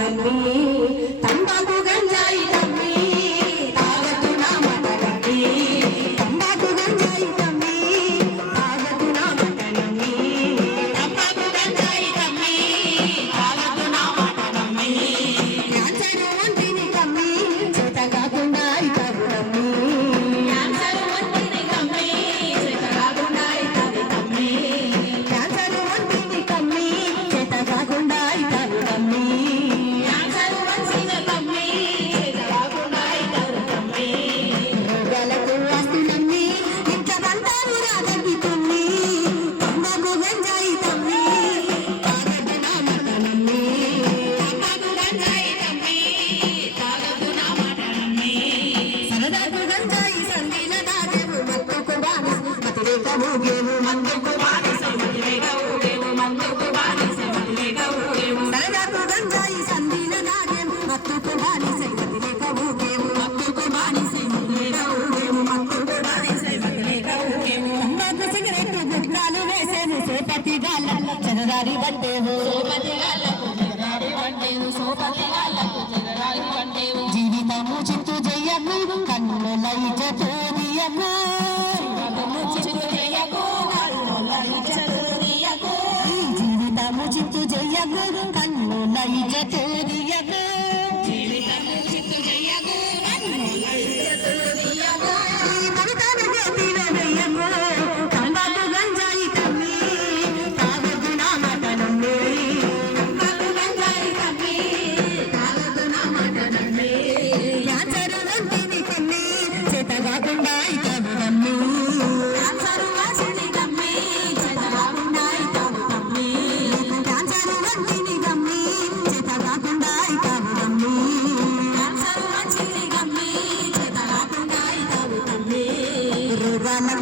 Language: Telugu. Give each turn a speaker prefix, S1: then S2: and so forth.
S1: ananmi ఈ సంధిన దాగేవు మందుకు బానిస మతిరేక ఊగేవు మందుకు బానిస మతిరేక ఊగేవు మందుకు బానిస మతిరేక ఊగేవు సరదాకు గంజాయి సంధిన దాగేవు మత్తుకు బానిస మతిరేక ఊగేవు మత్తుకు బానిస మతిరేక ఊగేవు మత్తుకు బానిస మతిరేక ఊగేవు అమ్మకు సిగరెట్ గుట్టాలు వేసేవు సోపతి గాళ్ళ చెదదారి పట్టేవు సోపతి గాళ్ళకు చెదదారి పట్టేవు సోపతి గాళ్ళకు చెదదారి పట్టేవు జీవితము చిత్తు జయ్యము జీవితము చింతు జయము కన్ను నైజ తోరియము আমার